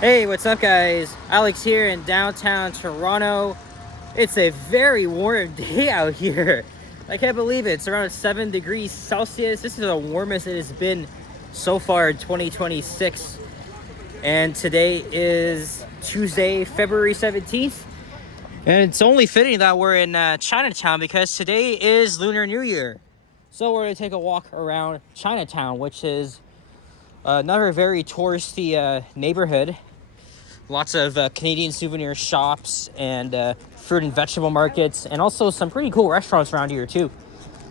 Hey, what's up guys? Alex here in downtown Toronto. It's a very warm day out here. I can't believe it. It's around 7 degrees Celsius. This is the warmest it has been so far in 2026. And today is Tuesday, February 17th. And it's only fitting that we're in Chinatown because today is Lunar New Year. So we're going to take a walk around Chinatown, which is another very touristy neighborhood. Lots of Canadian souvenir shops and fruit and vegetable markets, and also some pretty cool restaurants around here too.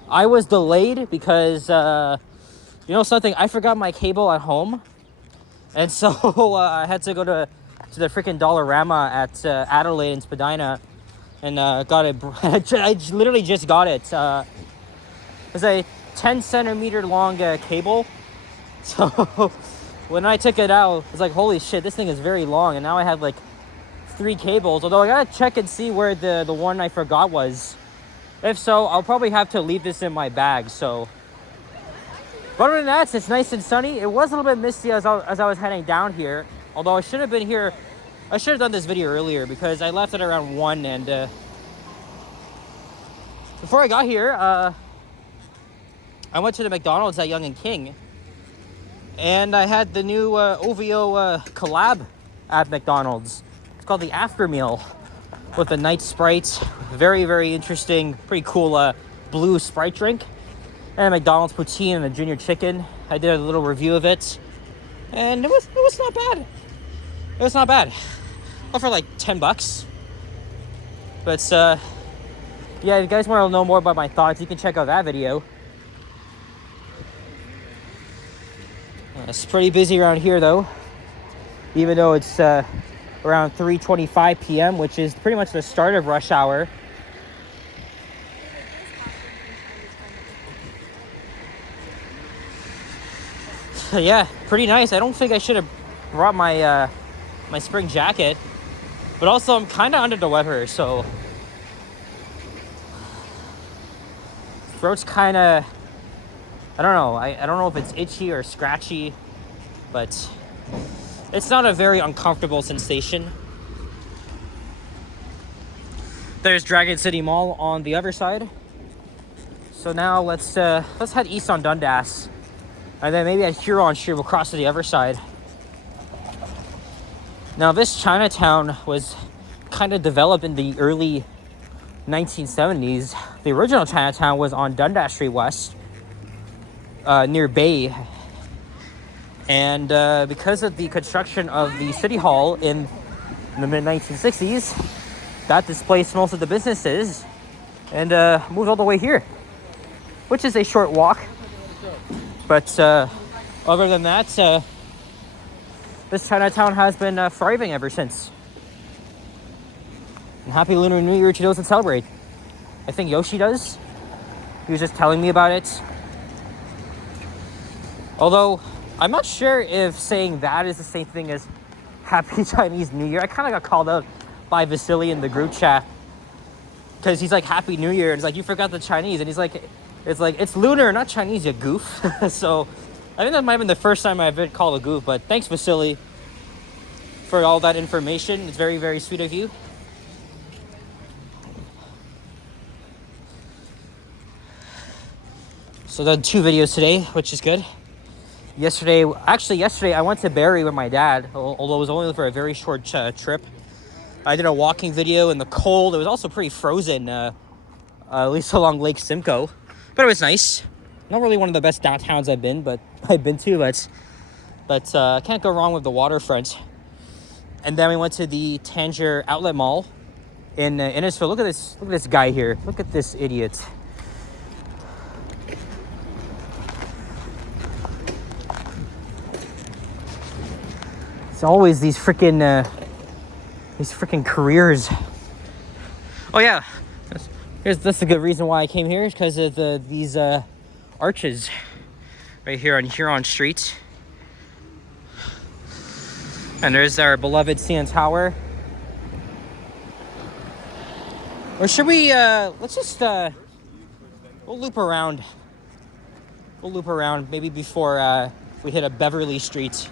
I was delayed because you know something, I forgot my cable at home, and so I had to go to the freaking Dollarama at Adelaide and Spadina and got it. I literally just got it. It's a 10 centimeter long cable, so when I took it out, it's like, holy shit, this thing is very long. And now I have like 3 cables. Although I gotta check and see where the one I forgot was. If so, I'll probably have to leave this in my bag. So, but other than that, it's nice and sunny. It was a little bit misty as I was heading down here. Although I should have been here. I should have done this video earlier because I left at around 1. And before I got here, I went to the McDonald's at Yonge and King. And I had the new OVO collab at McDonald's. It's called the After Meal with a night Sprite. Very, very interesting, pretty cool blue Sprite drink. And a McDonald's poutine and a junior chicken. I did a little review of it. And it was not bad. It was not bad. All for like $10. But yeah, if you guys want to know more about my thoughts, you can check out that video. It's pretty busy around here though, even though it's around 3:25 p.m., which is pretty much the start of rush hour. Yeah, pretty nice. I don't think I should have brought my my spring jacket, but also I'm kind of under the weather, so throat's kind of, I don't know. I don't know if it's itchy or scratchy, but it's not a very uncomfortable sensation. There's Dragon City Mall on the other side. So now let's head east on Dundas, and then maybe at Huron Street we'll cross to the other side. Now this Chinatown was kind of developed in the early 1970s. The original Chinatown was on Dundas Street West. Near Bay, and because of the construction of the City Hall in the mid-1960s, that displaced most of the businesses and moved all the way here, which is a short walk. But other than that, this Chinatown has been thriving ever since. And happy Lunar New Year to those that celebrate. I think Yoshi does. He was just telling me about it. Although, I'm not sure if saying that is the same thing as Happy Chinese New Year. I kind of got called out by Vasily in the group chat. Because he's like, Happy New Year. And it's like, you forgot the Chinese. And he's like, it's Lunar, not Chinese, you goof. So, I think that might have been the first time I've been called a goof. But thanks, Vasily, for all that information. It's very, very sweet of you. So, I've done 2 videos today, which is good. Yesterday I went to Barrie with my dad, although it was only for a very short trip. I did a walking video in the cold. It was also pretty frozen, at least along Lake Simcoe, but it was nice. Not really one of the best downtowns I've been to, but can't go wrong with the waterfront. And then we went to the Tanger Outlet Mall in Innisfil. Look at this guy here. Look at this idiot. It's always these freaking careers. Oh yeah, that's a good reason why I came here, is because of these arches right here on Huron Street. And there's our beloved CN Tower. Or should we let's just we'll loop around. Maybe before we hit a Beverly Street.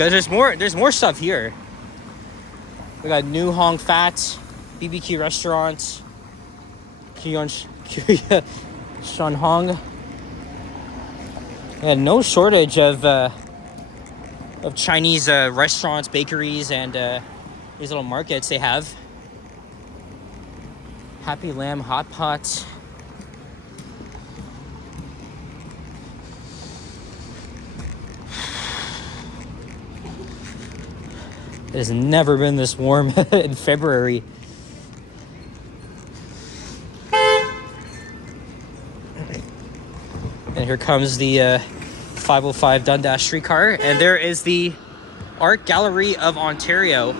because there's more stuff here. We got New Hong Fat, BBQ restaurant, Shan Hong. Yeah, no shortage of Chinese restaurants, bakeries, and these little markets they have. Happy Lamb Hot Pot. It has never been this warm in February. And here comes the 505 Dundas streetcar. And there is the Art Gallery of Ontario.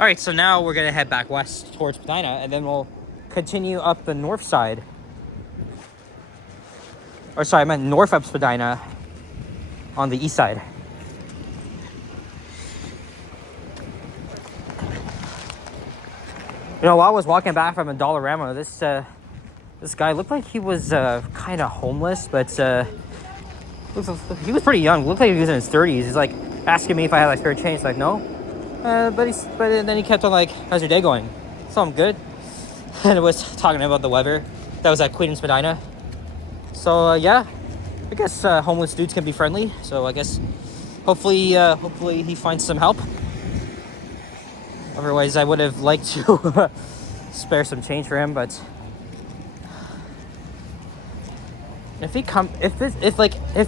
All right, so now we're gonna head back west towards Spadina, and then we'll continue up the north side. Or sorry, I meant north up Spadina on the east side. You know, while I was walking back from a Dollarama, this guy looked like he was kind of homeless, but he was pretty young. Looked like he was in his 30s. He's like asking me if I had like spare change. Like, no. But then he kept on like, how's your day going? So I'm good. And it was talking about the weather. That was at Queen and Spadina. So yeah, I guess homeless dudes can be friendly. So I guess hopefully he finds some help. Otherwise, I would have liked to spare some change for him, but if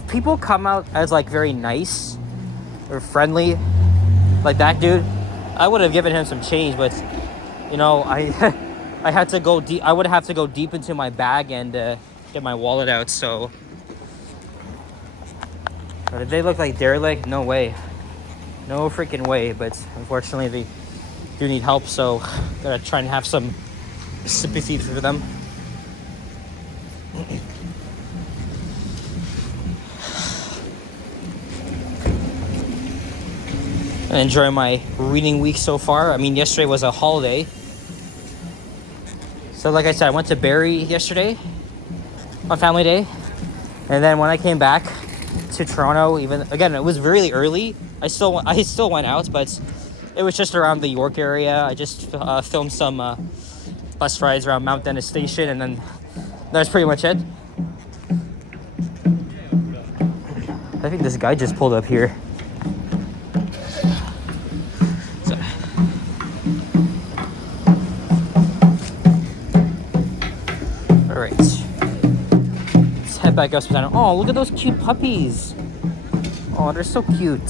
people come out as like very nice or friendly, like that dude, I would have given him some change. But you know, I had to go deep. I would have to go deep into my bag and get my wallet out. So, but if they look like derelict, no way, no freaking way. But unfortunately, they do need help, so gotta try and have some sympathy for them. I enjoy my reading week so far. I mean, yesterday was a holiday, so like I said, I went to Barrie yesterday on Family Day, and then when I came back to Toronto, again it was really early. I still went out, but it was just around the York area. I just filmed some bus rides around Mount Dennis Station, and then that's pretty much it. I think this guy just pulled up here. So. All right. Let's head back up. Oh, look at those cute puppies. Oh, they're so cute.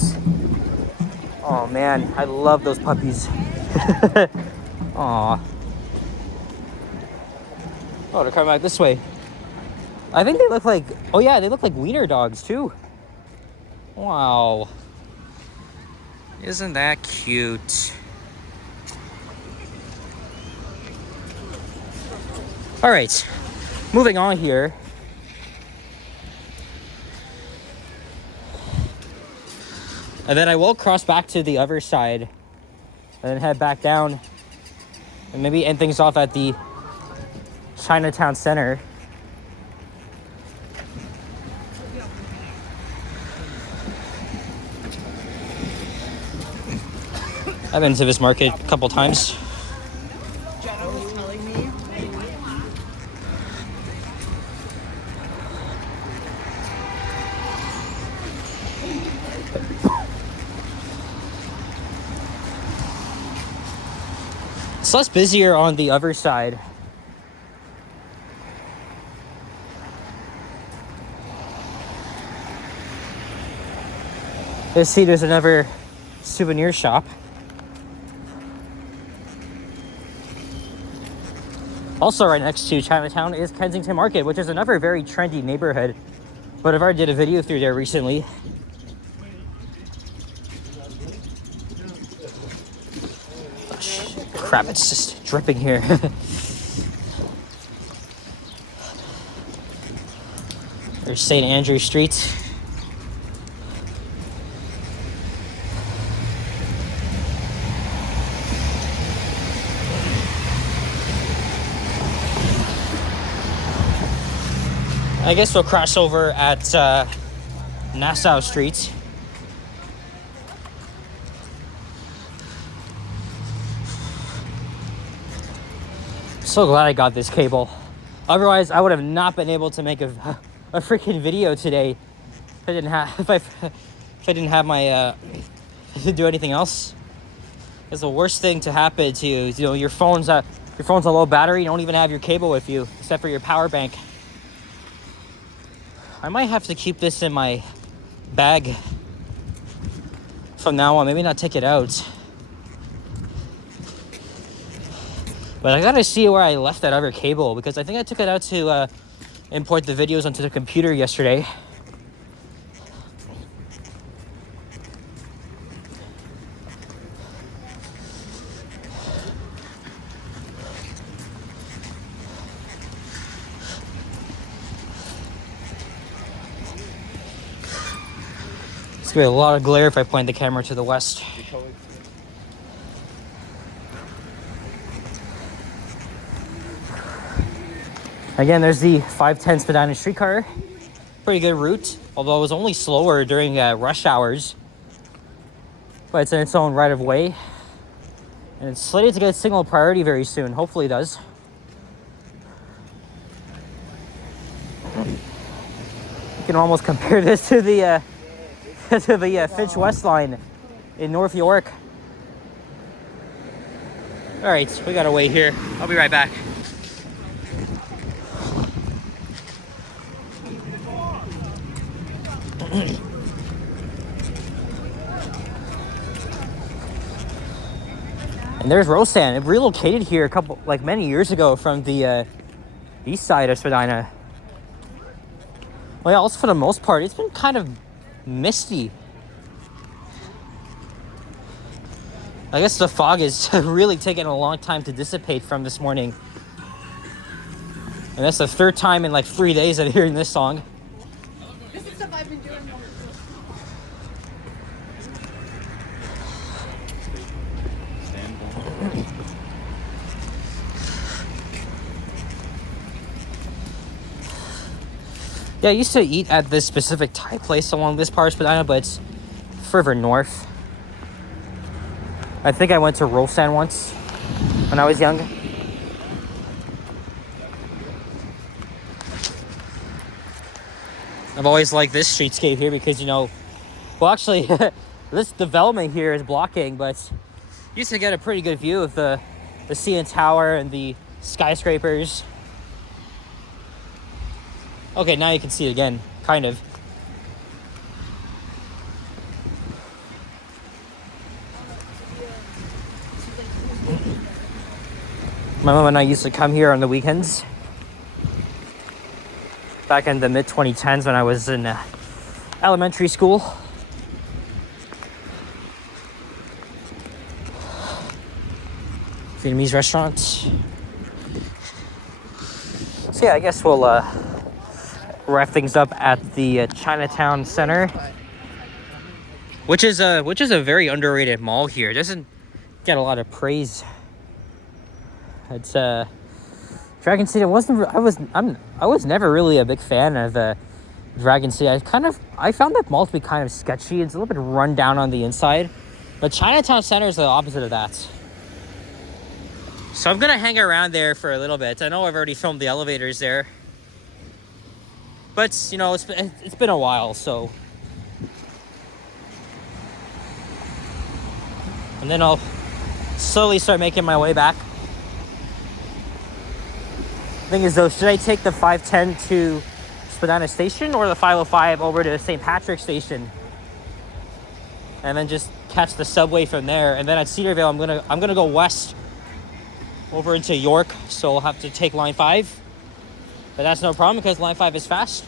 Oh man, I love those puppies. Aw. Oh, they're coming back this way. I think they look like, oh yeah, they look like wiener dogs too. Wow. Isn't that cute? All right, moving on here. And then I will cross back to the other side and then head back down and maybe end things off at the Chinatown Center. I've been to this market a couple times. Jenna was telling me. It's less busier on the other side. Let's see, there's another souvenir shop. Also right next to Chinatown is Kensington Market, which is another very trendy neighborhood. But I've already did a video through there recently. Crap, it's just dripping here. There's St. Andrew Street. I guess we'll cross over at Nassau Street. So glad I got this cable. Otherwise, I would have not been able to make a freaking video today if I didn't have if I didn't have my to do anything else. It's the worst thing to happen to you. You know, your phone's a low battery. You don't even have your cable with you except for your power bank. I might have to keep this in my bag from now on. Maybe not take it out. But I gotta see where I left that other cable, because I think I took it out to import the videos onto the computer yesterday. It's gonna be a lot of glare if I point the camera to the west. Again, there's the 510 Spadina streetcar. Pretty good route, although it was only slower during rush hours. But it's in its own right of way. And it's slated to get signal priority very soon. Hopefully it does. You can almost compare this to the Finch West line in North York. All right, we gotta wait here. I'll be right back. And there's Roseanne. It relocated here many years ago from the east side of Spadina. Well, yeah, also for the most part, it's been kind of misty. I guess the fog is really taking a long time to dissipate from this morning. And that's the third time in like 3 days I'm hearing this song. This is stuff I've been doing. Yeah, I used to eat at this specific Thai place along this part of Spadina, but it's further north. I think I went to Roseanne once when I was young. I've always liked this streetscape here because, you know, well, actually, this development here is blocking, but you used to get a pretty good view of the CN Tower and the skyscrapers. Okay, now you can see it again, kind of. My mom and I used to come here on the weekends. Back in the mid-2010s when I was in elementary school. Vietnamese restaurant. So yeah, I guess we'll wrap things up at the Chinatown Center, which is a very underrated mall here. It doesn't get a lot of praise. It's Dragon City. I was never really a big fan of Dragon City. I found that mall to be kind of sketchy. It's a little bit run down on the inside, but Chinatown Center is the opposite of that. So I'm gonna hang around there for a little bit. I know I've already filmed the elevators there, but you know, it's been a while, so. And then I'll slowly start making my way back. Thing is though, should I take the 510 to Spadina Station or the 505 over to St. Patrick's Station? And then just catch the subway from there. And then at Cedarville, I'm gonna go west over into York, so I'll have to take line 5. But that's no problem because line 5 is fast.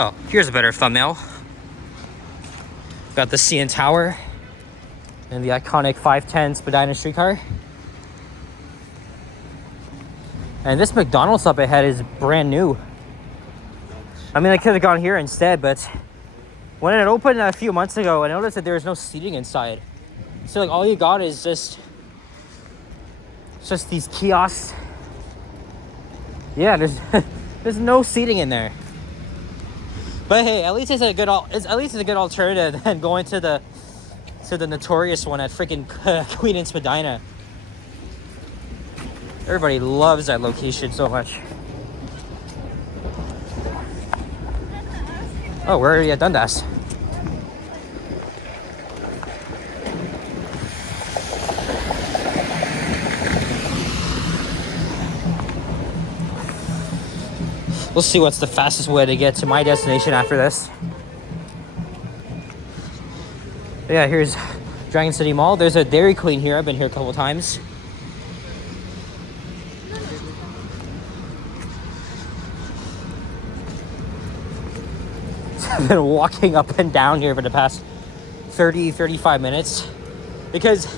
Oh, here's a better thumbnail. Got the CN Tower and the iconic 510 Spadina streetcar. And this McDonald's up ahead is brand new. I mean, I could have gone here instead, but when it opened a few months ago, I noticed that there was no seating inside. So like all you got is just these kiosks. Yeah, there's no seating in there. But hey, at least it's a good alternative than going to the notorious one at freaking Queen and Spadina. Everybody loves that location so much. Oh, we're already at Dundas. We'll see what's the fastest way to get to my destination after this. Yeah, here's Dragon City Mall. There's a Dairy Queen here. I've been here a couple times. I've been walking up and down here for the past 35 minutes because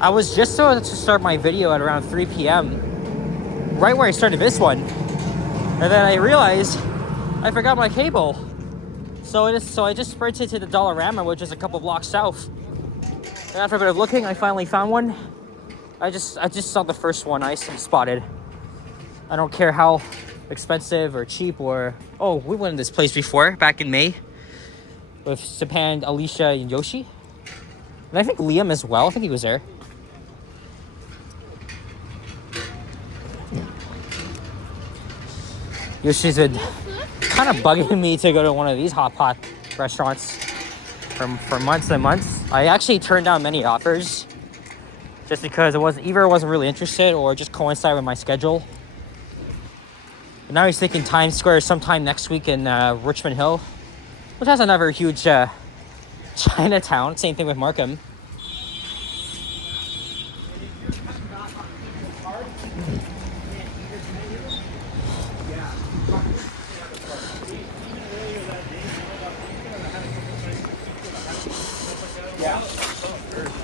I was just supposed to start my video at around 3 p.m. right where I started this one. And then I realized I forgot my cable. So I just sprinted to the Dollarama, which is a couple blocks south. And after a bit of looking, I finally found one. I just saw the first one I spotted. I don't care how expensive or cheap or... Oh, we went to this place before, back in May. With Japan, Alicia, and Yoshi. And I think Liam as well. I think he was there. Yoshi's been kind of bugging me to go to one of these hot pot restaurants for months and months. I actually turned down many offers just because I wasn't really interested or just coincided with my schedule. And now he's thinking Times Square sometime next week in Richmond Hill, which has another huge Chinatown. Same thing with Markham.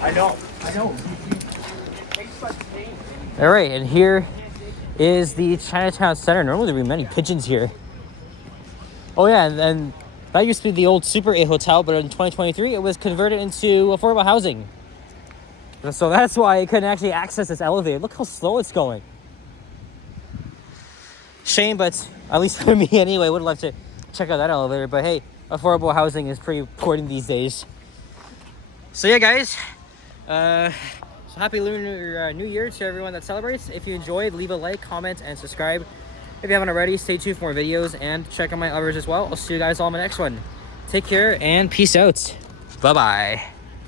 I know. All right, and here is the Chinatown Center. Normally there would be many pigeons here. Oh yeah, and that used to be the old Super 8 hotel, but in 2023 it was converted into affordable housing. So that's why I couldn't actually access this elevator. Look how slow it's going. Shame, but at least for me anyway, would love to check out that elevator. But hey, affordable housing is pretty important these days. So yeah, guys, so happy Lunar New Year to everyone that celebrates. If you enjoyed, leave a like, comment, and subscribe. If you haven't already, stay tuned for more videos and check out my others as well. I'll see you guys all in my next one. Take care and peace out. Bye-bye.